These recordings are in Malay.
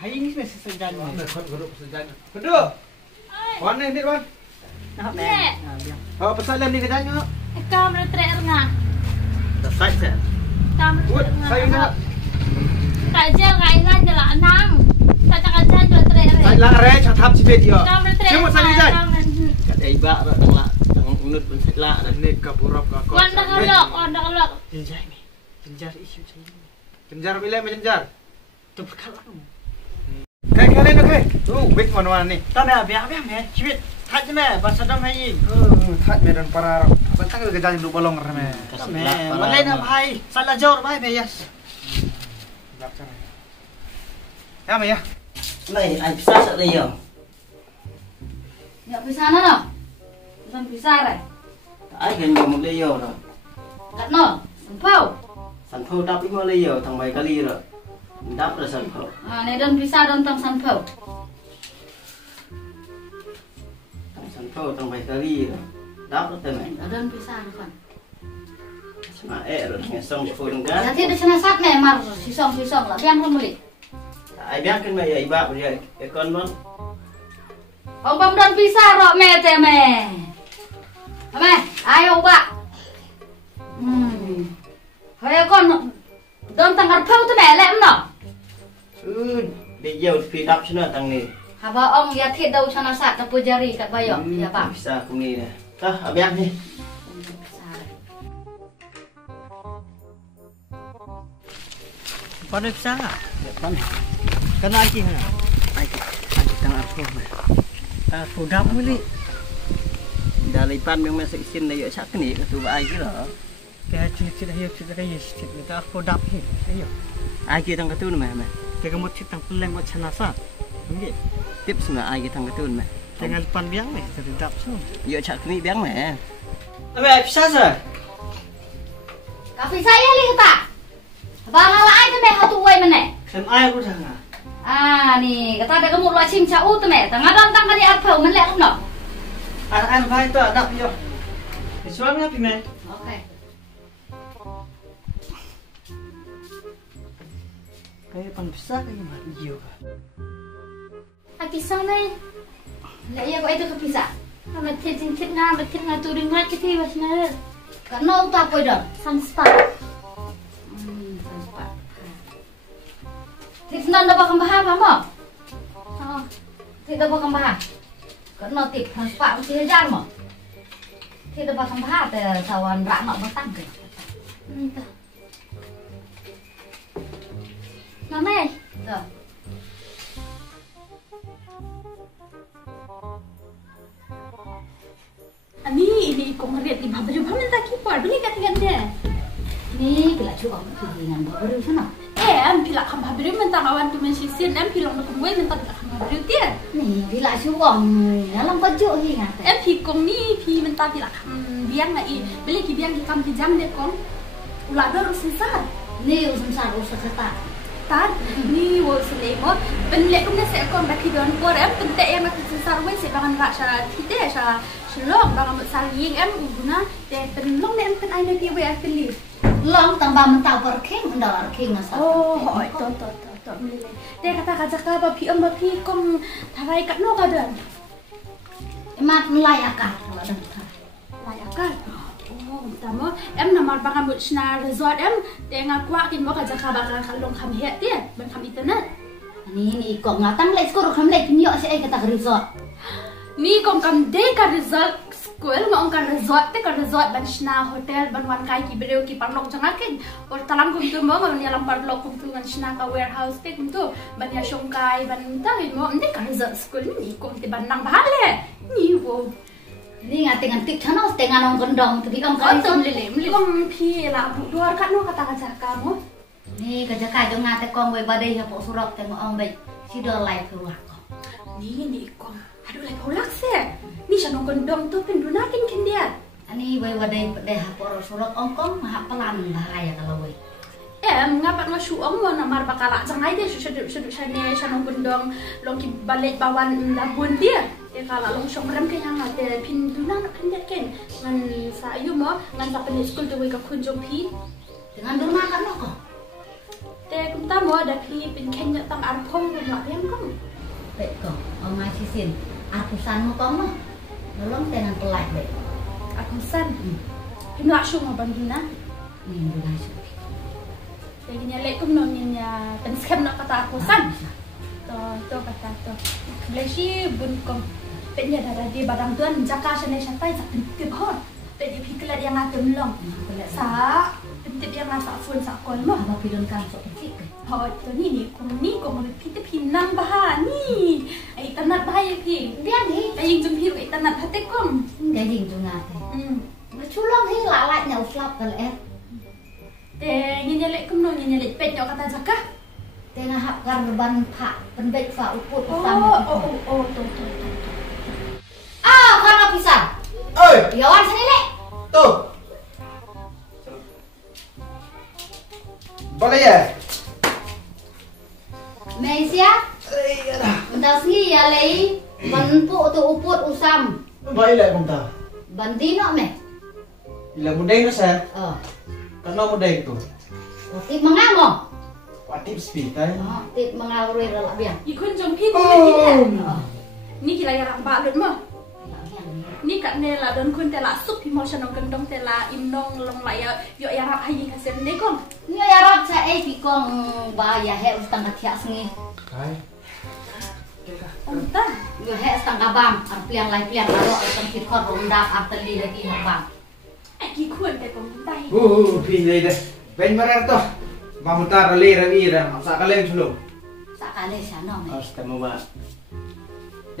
Hari ni mesti sejan. Kodok sejan. Kodok. Wan ni Wan. Nah, ben. Oh, pasal ni kerjanya. Kam retrek ngah. Selesai saya. Kam Buat saya nak. Kak je ngai lan je lah nang. Tak tak ajan retrek. Saya lah reh cakap sibet dia. Kam retrek. Semua saya jan. Kat ibak dah tang lah. Tang unut pun lah dah. Ni kaburap ka kau. Wan dah lok. Jenjar ni. Jenjar isu saya ni. Jenjar bila menjenjar. Tu berkalah kamu. Kai kai ni kai. Tu wik mana ni. Tak nak biar meh. Cibit. Tak je meh. Bahasa dam hai. That medan para. Bantang ke kerjaan duk bolong rame. Meh. Malai nak hai. Salah jauh bai meh yes. Ya meh ya. Này anh pisah sợ đây rồi. Ya pisah na no. Bukan pisah rồi. Ai gần nhiều một ly rồi. Kat no. Sampau. Sản phô đắp ít một ly rồi, thằng mày cả ly rồi. Đắp là sản phô. Này don pisah don tang sampau. Thằng sản phô thằng mày cả ly rồi. Đắp nó tên mày. Don pisah kan. Mà rồi nghe xong phô đừng cá. Nanti ada sana sat meh mar sisong lah biang rumuli. Ai biết cái mày ấy bạc rồi cái con nó. Ông bấm don pisah ro meh te meh. Meh, ayo ba. Hay con don tang arpau tu meh lem no. Đi nhiều phi đắp chứ nó thằng này. Haba ông ya thiệt đâu sana sat na pujari kat bayo ya ba. Bisa cũng đi nè. Ta ở biết đi. Pandai pisah tak? Pandai. Kena lagi mana? Ai tengah aku mah. Sudah muli. Dari pan memang masih isin dah sak ni tu ai ke lah. Kaya cerita hidup cerita kaya cerita kita aku dap ni. Ayo. Ai ke tang tu mah mah. Tengah mau cerita peleng mau cenasa. Okey. Tips mah ai ke tang tu mah. Tengah depan biang ni jadi dap semua. Yo sak ni biang mah. Apa pisah sah? Kafe saya li tak? Bang ala ai tu meh hatu wei mana? Kan air aku dah ngah. Ni kata ada kamu luar cim cau tu meh. Tengah don tang kali arpau men lek no. Anak baik tu anak yo. Suami apa meh? Okey. Kaya pan pisah kaya mah iyo. Ai pisah meh. Lek ya kau itu ke pisah. Nama titik ngah tu ringat kita wasna. Karena utak kau dah. Sunspa. Sunspa. Tip nan dapat kembah apa mo? Tip dapat kembah. Karena tip sunspa mesti hajar mo. Tip dapat kembah te sawan rak mak batang ke. Entah. Nama? Dah. Ini kau ngeliat di bawah juga minta kipar, beli kat dia. Ni bila cuba dengan baru sana. Bila kamu beri minta kawan tu mensisir, bila nak kembali minta kamu beri dia. Ni bila cuba dalam baju ni ngata. Kong ni minta bila kamu biang lagi, beli biang kamu dijam deh kong. Ulah dah urusan sah. Ni urusan sah. Tad, ni urusan lemo. Benlek rumah saya kong bagi don korem, pentek yang nak sesar wes sebagai rasa tidak sah. Long bang amut saling guna dan penlong dan pen aina dia boleh pilih. Long tambah mentau berking undang king masa. To milih. Dia kata kajak apa pi bapi kong tarai kat no kadan. Emat layakan dan layakan. Pertama, namar bang amut sna resort dengan kuat kin mau kajak bakal kalong kami het dia, ban kami internet. Ni kok ngatang lek skor kami lek pinyo si kata resort. Ni kong kam de ka resort school ngong ka resort te ka resort ban shna hotel ban wan kai ki bereu ki parlok jangakin or talang kum tu mo ban yalam parlok kum tu ban shna ka warehouse te kum tu ban ya shongkai ban ta mo de ka resort school ni kong te ban nang bahale ni wo ni ngating-ngating channel tengan ong gendong tu di ong ka lele kong pi la bu duar ka no kata kaja kamu ni kaja ka jong ngate kong we badai ha po surok tengok ong baik sidol live ruah kong ni kong aduh lagi ulak sih. Ni siya nung gondong tu pendunakin kendia. Ani way waday deh hapor surok ongkong maha pelan bahaya kalau way. Ngapat nga suong mo na marbakala jangay dia sudah siya nung gondong long ki balik bawan labun dia. Kala long syong rem kaya nga de pindunan kendia ken. Ngan sa iyo mo ngan sa school tu way ka kunjong pi. Dengan durma kan lo ko. แต่คุณตาบอกเด็กที่เป็นแค่เนี่ยตั้งอารมณ์คนหลักยังก็ Vậy còn ông mai chi xin aku san mo kong mo. Nolong tenan pelai deh. อาคุณสั้นพิมพ์ละช่วงมาบันทึกนะ Ini udah sih. แต่กินยาเล็กก็นอนกินยาเป็นสเข็มนักกระตาคุณสั้นตัวกระตาตัวเลยชี่บุญกองเป็นยาดาดีบาดังเตือนจากการชนะชั้นใต้จากเป็นติดหอดเป็นยาพิกเลตยังงาเต็มลงสาเป็นติดยังงาสาฝุ่นสากลมั้ง Apa pilon kan sok sik. พอตัวนี้คงมันพี่จะพิมพ์นั่งบ้านี่ไอ้ตนัดบ้ายังพี่ Dia ni ไอ้ยิงจนพี่ไอ้ตนัดพัดเต็ก้ม dia jing tu ngah. Chulong hi la la nyau slap kal eh. แต่ยินยาเล็กก็นอนยินยาเล็กเป็ดยอกระตาจักกะ Tengah hak karban pak penbek fa uput โอ้ utama. ตัว Ah, kan pisang. Ơi, Yawan sini lek. tuh. Boleh ya? Malaysia. Bentar sini ya lei. Benpuk tu uput usam. Baik lah bang. Banti nak meh. Bila muda itu saya, Oh. karena muda itu. Tip mengamo. Watip speed, kan? Oh, tip mengawui relak biang. อีกคนจงพี่นี่พี่เนี่ย Oh. นี่กี่ไรรังบาลุนมั้ง Relak biang. นี่กันเนี่ยละโดนคนแต่ละสุขพิมพ์ชนงกันดงแต่ละอิมนงลงไหลเยอะยารับให้ยิงกระเซ็นนี่ก่อน Ni ya rap sa eh pikong bahaya he ustang katia sengi. Hai. องตา Yo he ustang kabam, ar piang lai piang aro ustang kitkor rundak ar teli lagi habang. ไอ้กี่คนแต่กงไต Pilih deh. Ben merah tuh. Mamutar lir ira, masa kalian dulu. Sakale sana me. Harus temu ba.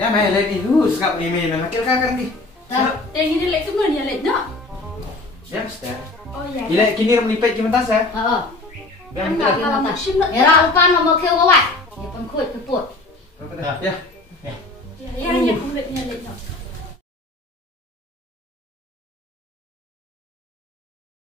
Ya main lagi dulu, sekap ni main nakil kakak nih. แต่ยินยาเล็กก็เหมือนยาเล็กเนาะ Ya, sudah. โอ้ย Gila, kini melipet gimana sih? Heeh. Ben enggak kalau mau sim nak Era upan mau keu wa. Ya pun kuit keput. Ya. ya ya kulit ya ล็กเนาะ